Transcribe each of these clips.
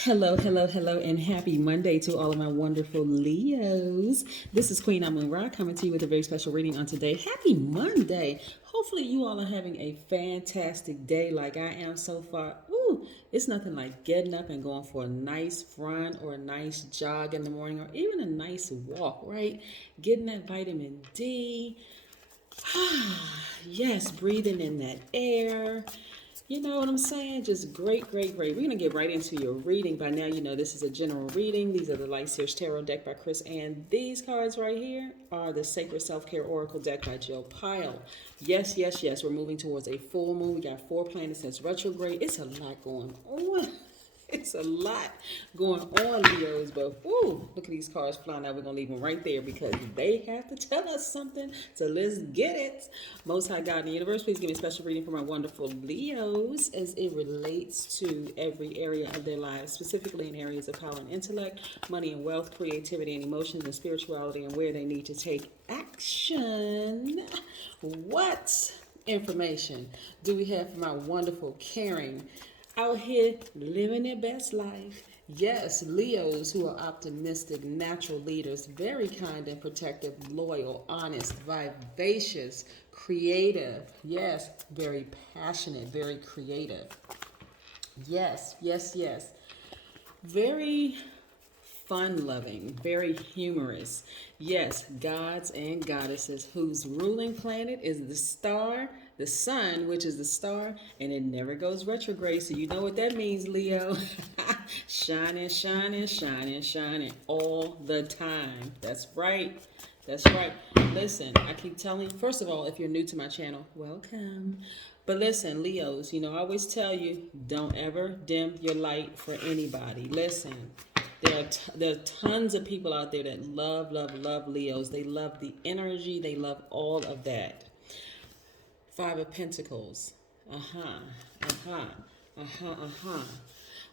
Hello, hello, hello, and happy Monday to all of my wonderful Leos. This is Queen Amun Ra coming to you with a very special reading on today. Happy Monday. Hopefully, you all are having a fantastic day like I am so far. Ooh, it's nothing like getting up and going for a nice run or a nice jog in the morning or even a nice walk, right? Getting that vitamin D. Yes, breathing in that air. You know what I'm saying? Just great, great, great. We're going to get right into your reading. By now, you know this is a general reading. These are the Light Sears Tarot deck by Chris. And these cards right here are the Sacred Self-Care Oracle deck by Jill Pyle. Yes, yes, yes. We're moving towards a full moon. We got 4 planets that's retrograde. It's a lot going on. It's a lot going on, Leos, but whoo, look at these cards flying out. We're going to leave them right there because they have to tell us something. So let's get it. Most High God in the universe, please give me a special reading for my wonderful Leos as it relates to every area of their lives, specifically in areas of power and intellect, money and wealth, creativity and emotions, and spirituality, and where they need to take action. What information do we have for my wonderful, caring, out here living their best life? Yes, Leos who are optimistic, natural leaders, very kind and protective, loyal, honest, vivacious, creative. Yes, very passionate, very creative. Yes, yes, yes. Very fun loving, very humorous. Yes, gods and goddesses whose ruling planet is the star, the sun, which is the star, and it never goes retrograde. So you know what that means, Leo. Shining, shining, shining, shining all the time. That's right. That's right. Listen, I keep telling you, first of all, if you're new to my channel, welcome. But listen, Leos, you know, I always tell you, don't ever dim your light for anybody. Listen, there are tons of people out there that love, love, love Leos. They love the energy. They love all of that. 5 of Pentacles. Uh-huh. Uh-huh. Uh-huh. Uh-huh.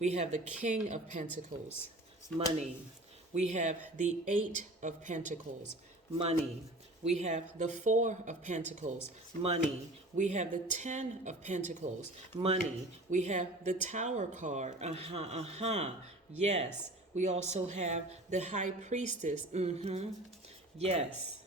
We have the King of Pentacles, money. We have the 8 of Pentacles, money. We have the 4 of Pentacles, money. We have the 10 of Pentacles, money. We have the Tower card. Uh-huh, uh-huh. Yes. We also have the High Priestess. Mm-hmm. Yes.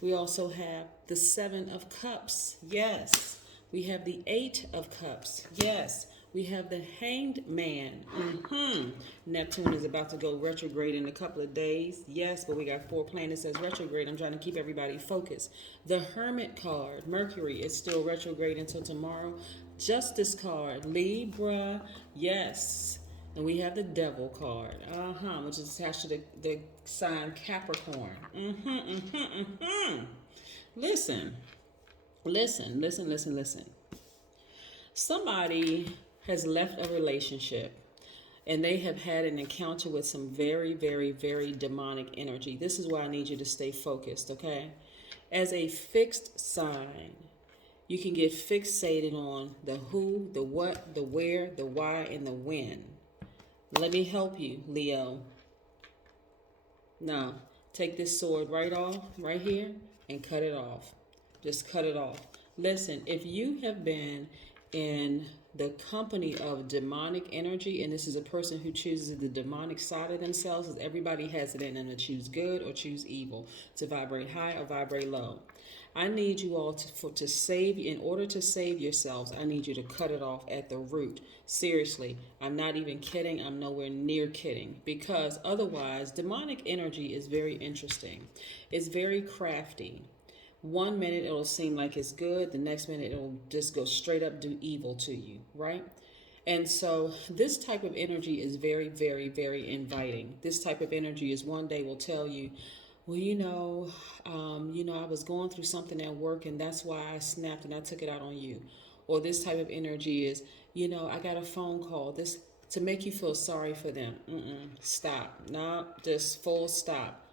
We also have the 7 of Cups. Yes. We have the 8 of Cups. Yes. We have the Hanged Man. Mm-hmm. Neptune is about to go retrograde in a couple of days. Yes, but we got 4 planets as retrograde. I'm trying to keep everybody focused. The Hermit card. Mercury is still retrograde until tomorrow. Justice card. Libra. Yes. And we have the Devil card, which is attached to the sign Capricorn. Listen, listen, listen, listen, listen. Somebody has left a relationship and they have had an encounter with some very, very, very demonic energy. This is why I need you to stay focused, okay? As a fixed sign, you can get fixated on the who, the what, the where, the why, and the when. Let me help you, Leo. Now, take this sword right off, right here, and cut it off. Just cut it off. Listen, if you have been in the company of demonic energy, and this is a person who chooses the demonic side of themselves, as everybody has it in them to choose good or choose evil, to vibrate high or vibrate low. I need you all to save, in order to save yourselves, I need you to cut it off at the root. Seriously, I'm not even kidding. I'm nowhere near kidding, because otherwise, demonic energy is very interesting. It's very crafty. One minute it'll seem like it's good, the next minute it'll just go straight up do evil to you, right? And so this type of energy is very, very, very inviting. This type of energy is one day will tell you, well, I was going through something at work and that's why I snapped and I took it out on you. Or this type of energy is, I got a phone call this to make you feel sorry for them. Stop. No, just full stop.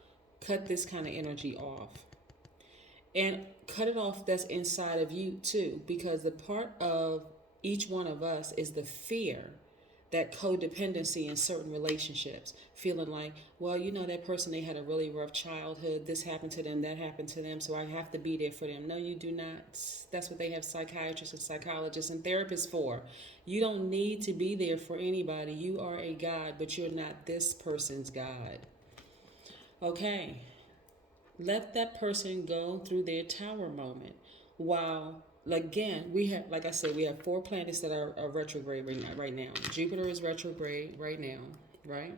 Cut this kind of energy off. And cut it off that's inside of you too, because the part of each one of us is the fear that codependency in certain relationships, feeling like, well, that person, they had a really rough childhood, this happened to them, that happened to them, so I have to be there for them. No, you do not. That's what they have psychiatrists and psychologists and therapists for. You don't need to be there for anybody. You are a God, but you're not this person's God. Okay, let that person go through their tower moment. While, again, we have, like I said, we have 4 planets that are retrograde right now. Jupiter is retrograde right now, right?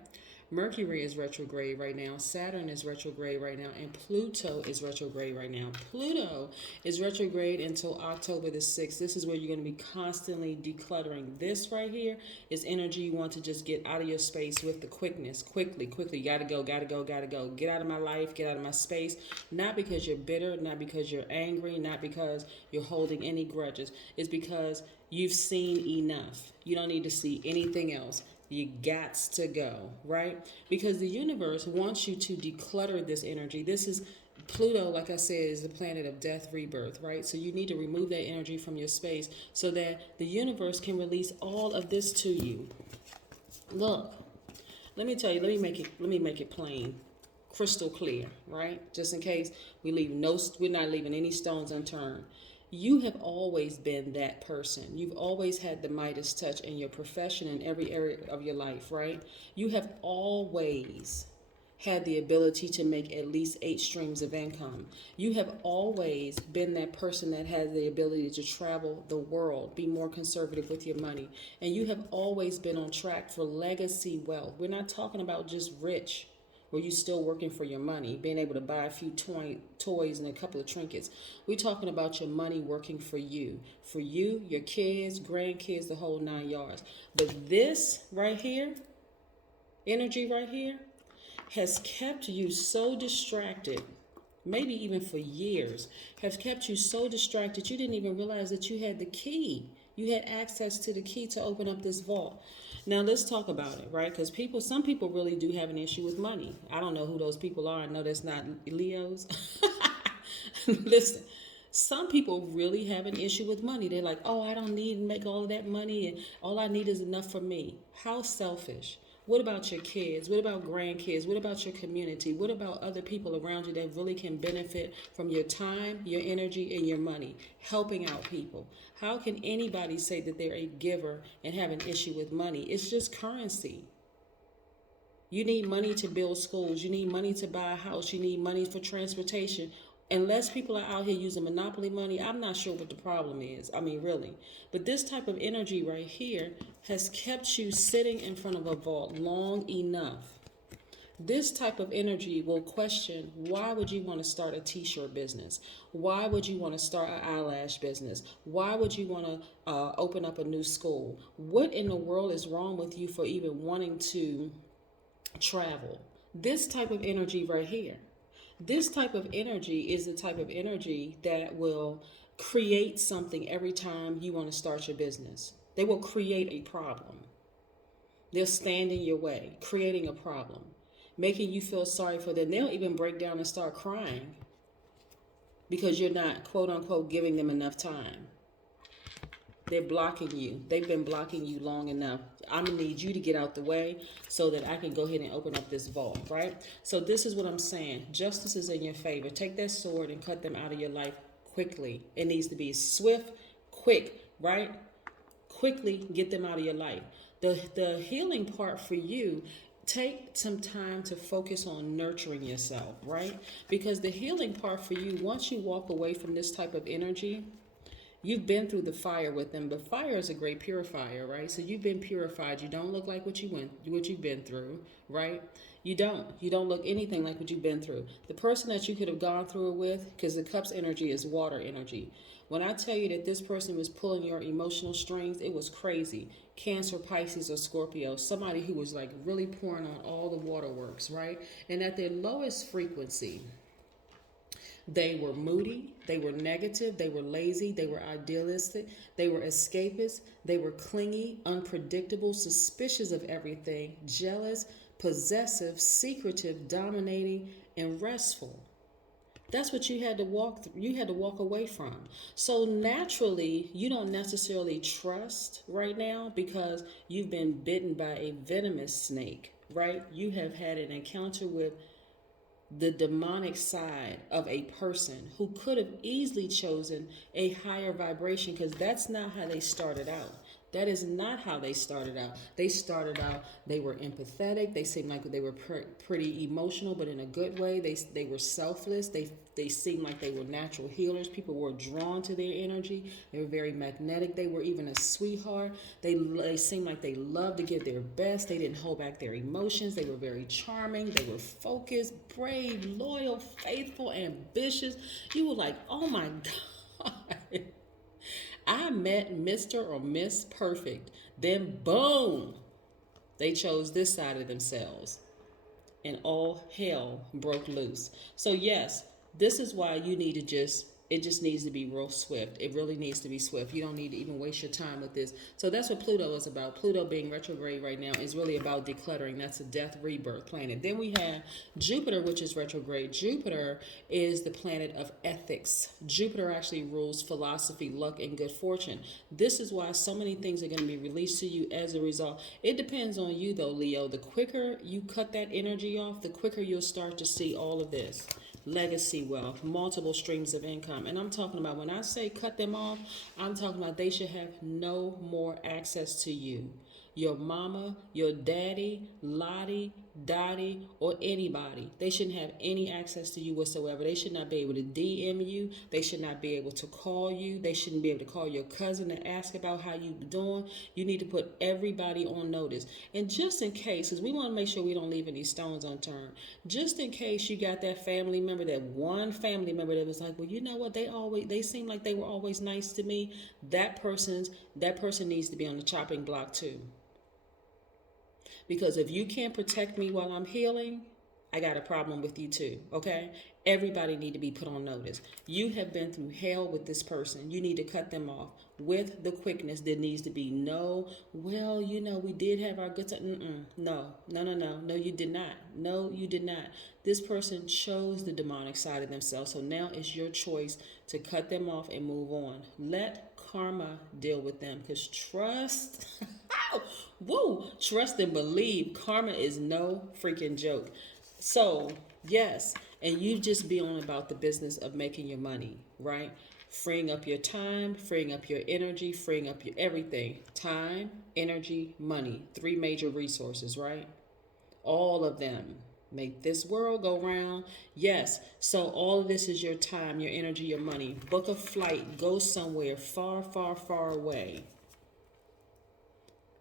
Mercury is retrograde right now. Saturn is retrograde right now. And Pluto is retrograde right now. Pluto is retrograde until October the 6th. This is where you're going to be constantly decluttering. This right here is energy you want to just get out of your space with the quickness. Quickly. Gotta go. Get out of my life. Get out of my space. Not because you're bitter. Not because you're angry. Not because you're holding any grudges. It's because you've seen enough. You don't need to see anything else. You gots to go, right? Because the universe wants you to declutter this energy. This is Pluto, like I said, is the planet of death, rebirth, right? So you need to remove that energy from your space so that the universe can release all of this to you. Look, let me tell you, let me make it plain, crystal clear, right? Just in case we're not leaving any stones unturned. You have always been that person. You've always had the Midas touch in your profession in every area of your life, right? You have always had the ability to make at least 8 streams of income. You have always been that person that has the ability to travel the world, be more conservative with your money. And you have always been on track for legacy wealth. We're not talking about just rich, where you're still working for your money, being able to buy a few toys and a couple of trinkets. We're talking about your money working for you, your kids, grandkids, the whole 9 yards. But this right here, energy right here, has kept you so distracted, maybe even for years, has kept you so distracted you didn't even realize that you had the key. You had access to the key to open up this vault. Now let's talk about it, right? Because some people really do have an issue with money. I don't know who those people are. I know that's not Leos. Listen, some people really have an issue with money. They're like, oh, I don't need to make all of that money, and all I need is enough for me. How selfish. What about your kids? What about grandkids? What about your community? What about other people around you that really can benefit from your time, your energy, and your money? Helping out people. How can anybody say that they're a giver and have an issue with money? It's just currency. You need money to build schools. You need money to buy a house. You need money for transportation. Unless people are out here using monopoly money, I'm not sure what the problem is. I mean, really. But this type of energy right here has kept you sitting in front of a vault long enough. This type of energy will question, why would you want to start a t-shirt business? Why would you want to start an eyelash business? Why would you want to open up a new school? What in the world is wrong with you for even wanting to travel? This type of energy right here. This type of energy is the type of energy that will create something every time you want to start your business. They will create a problem. They'll stand in your way, creating a problem, making you feel sorry for them. They'll even break down and start crying because you're not, quote unquote, giving them enough time. They're blocking you. They've been blocking you long enough. I'm going to need you to get out the way so that I can go ahead and open up this vault, right? So this is what I'm saying. Justice is in your favor. Take that sword and cut them out of your life quickly. It needs to be swift, quick, right? Quickly get them out of your life. The healing part for you, take some time to focus on nurturing yourself, right? Because the healing part for you, once you walk away from this type of energy, you've been through the fire with them, but fire is a great purifier, right? So you've been purified. You don't look like what you've been through, right? You don't look anything like what you've been through. The person that you could have gone through it with, because the cup's energy is water energy. When I tell you that this person was pulling your emotional strings, it was crazy. Cancer, Pisces, or Scorpio, somebody who was like really pouring on all the waterworks, right? And at their lowest frequency, they were moody, they were negative, they were lazy, they were idealistic, they were escapist, they were clingy, unpredictable, suspicious of everything, jealous, possessive, secretive, dominating, and restful. That's what you had to walk through, you had to walk away from. So naturally, you don't necessarily trust right now because you've been bitten by a venomous snake, right? You have had an encounter with the demonic side of a person who could have easily chosen a higher vibration, because that's not how they started out. That is not how they started out. They started out, they were empathetic. They seemed like they were pretty emotional, but in a good way. They were selfless. They seemed like they were natural healers. People were drawn to their energy. They were very magnetic. They were even a sweetheart. They seemed like they loved to give their best. They didn't hold back their emotions. They were very charming. They were focused, brave, loyal, faithful, ambitious. You were like, oh my God. I met Mr. or Miss Perfect. Then boom, they chose this side of themselves. And all hell broke loose. So yes, this is why you need to it just needs to be real swift. It really needs to be swift. You don't need to even waste your time with this. So that's what Pluto is about. Pluto being retrograde right now is really about decluttering. That's a death rebirth planet. Then we have Jupiter, which is retrograde. Jupiter is the planet of ethics. Jupiter actually rules philosophy, luck, and good fortune. This is why so many things are going to be released to you as a result. It depends on you though, Leo. The quicker you cut that energy off, the quicker you'll start to see all of this. Legacy wealth, multiple streams of income. And I'm talking about, when I say cut them off, I'm talking about they should have no more access to you. Your mama, your daddy, Lottie, Dottie, or anybody. They shouldn't have any access to you whatsoever. They should not be able to DM you. They should not be able to call you. They shouldn't be able to call your cousin and ask about how you doing. You need to put everybody on notice. And just in case, because we want to make sure we don't leave any stones unturned, just in case you got that family member, that one family member that was like, well, you know what, they seem like they were always nice to me. That person needs to be on the chopping block too. Because if you can't protect me while I'm healing, I got a problem with you too, okay? Everybody need to be put on notice. You have been through hell with this person. You need to cut them off with the quickness. There needs to be no, well, you know, we did have our good time. No, you did not. No, you did not. This person chose the demonic side of themselves. So now it's your choice to cut them off and move on. Let karma deal with them, because trust... Woo! Trust and believe. Karma is no freaking joke. So, yes, and you just be on about the business of making your money, right? Freeing up your time, freeing up your energy, freeing up your everything. Time, energy, money. 3 major resources, right? All of them make this world go round. Yes, so all of this is your time, your energy, your money. Book a flight, go somewhere far, far, far away.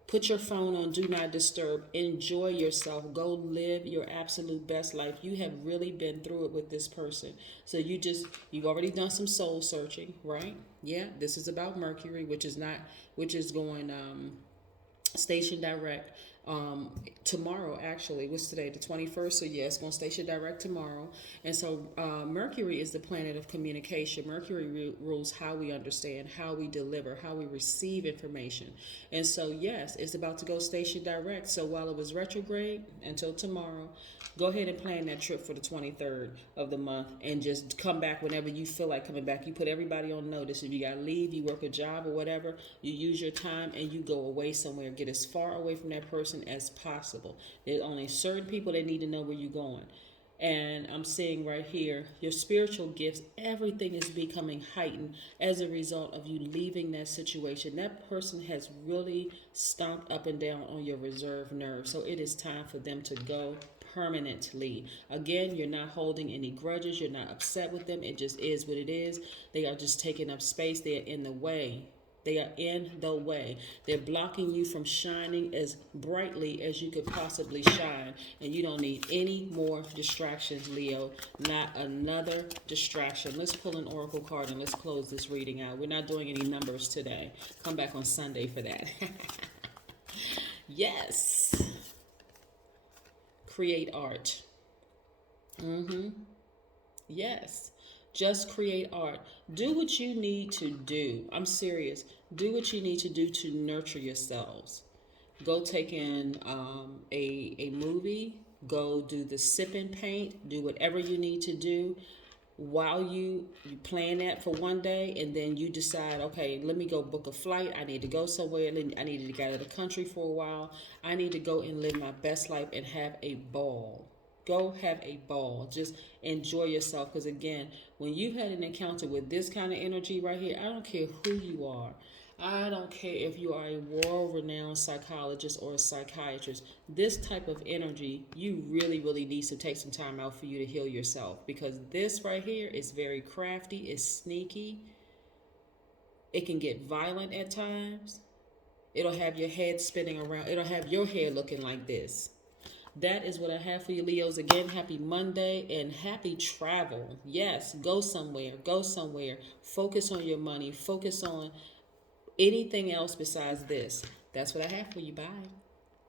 Put your phone on Do Not Disturb. Enjoy yourself. Go live your absolute best life. You have really been through it with this person. So you've already done some soul searching, right? Yeah, this is about Mercury, which is going station direct tomorrow. Actually, what's today, the 21st? So yeah, it's going to station direct tomorrow. And so Mercury is the planet of communication. Mercury rules how we understand, how we deliver, how we receive information. And so yes, it's about to go station direct. So while it was retrograde until tomorrow, go ahead and plan that trip for the 23rd of the month and just come back whenever you feel like coming back. You put everybody on notice. If you got to leave, you work a job or whatever, you use your time and you go away somewhere. Get as far away from that person as possible. There's only certain people that need to know where you're going. And I'm seeing right here, your spiritual gifts, everything is becoming heightened as a result of you leaving that situation. That person has really stomped up and down on your reserve nerve. So it is time for them to go permanently. Again, you're not holding any grudges. You're not upset with them. It just is what it is. They are just taking up space. They are in the way. They are in the way. They're blocking you from shining as brightly as you could possibly shine. And you don't need any more distractions, Leo. Not another distraction. Let's pull an oracle card and let's close this reading out. We're not doing any numbers today. Come back on Sunday for that. Yes. Create art. Yes. Just create art. Do what you need to do. I'm serious. Do what you need to do to nurture yourselves. Go take in a movie. Go do the sip and paint. Do whatever you need to do. while you plan that for one day, and then you decide, okay, let me go book a flight. I need to go somewhere. I need to get out of the country for a while. I need to go and live my best life and have a ball. Go have a ball. Just enjoy yourself. Because again, when you've had an encounter with this kind of energy right here, I don't care who you are. I don't care if you are a world-renowned psychologist or a psychiatrist. This type of energy, you really, really need to take some time out for you to heal yourself. Because this right here is very crafty, it's sneaky. It can get violent at times. It'll have your head spinning around. It'll have your hair looking like this. That is what I have for you, Leos. Again, happy Monday and happy travel. Yes, go somewhere. Go somewhere. Focus on your money. Focus on anything else besides this. That's what I have for you. Bye.